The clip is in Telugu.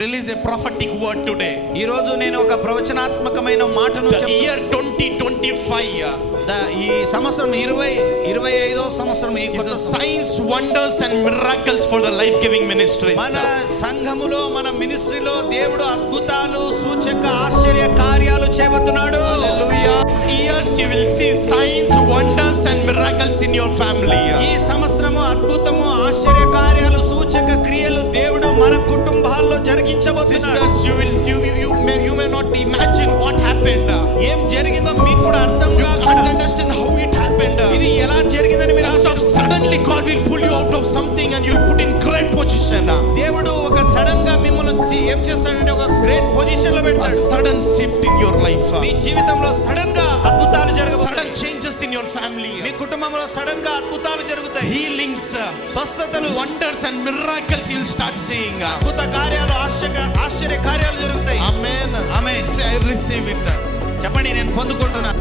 Release a prophetic word today. ఈ రోజు నేను ఒక ప్రవచనాత్మకమైన మాటను The year 2025 ఈ సంవత్సరం 2025వ సంవత్సరం ఈ is the signs, wonders and miracles for the life giving ministries. మన సంఘములో మన మినిస్ట్రీలో దేవుడు అద్భుతాలు సూచక ఆశ్చర్య కార్యాలు చేయబోతున్నాడు. Hallelujah. Years you will see signs, wonders and miracles in your family. ఈ సంవత్సరము అద్భుతము ఆశ్చర్య కార్యాలు సూచక క్రియలు దేవుడు మన కుటుంబాల్లో జరిగించబోతున్నాడు. Sisters, you may not imagine what happened. ఏం జరిగిందో మీకు కూడా అర్థం You can't understand how it happened. ఇది ఎలా జరిగిందని మీరు Suddenly God will pull you out of something and you'll put in great position. దేవుడు ఒక సడన్ గా మిమ్మల్ని ఏం చేస్తాడంటే ఒక గ్రేట్ పొజిషన్ లో A పెడతాడు. sudden shift in your life. మీ జీవితంలో సడన్ గా అద్భుతాలు జరగబోతాయి. Sudden changes in your family. మీ కుటుంబంలో సడన్ గా అద్భుతాలు జరుగుతాయి. Healings, స్వస్థతలు, wonders and miracles you'll start seeing. అద్భుత కార్యాలు ఆశ్చర్య కార్యాలు జరుగుతాయి. Amen. Amen. Say I receive it. చెప్పండి, నేను పొందుకుంటున్నా.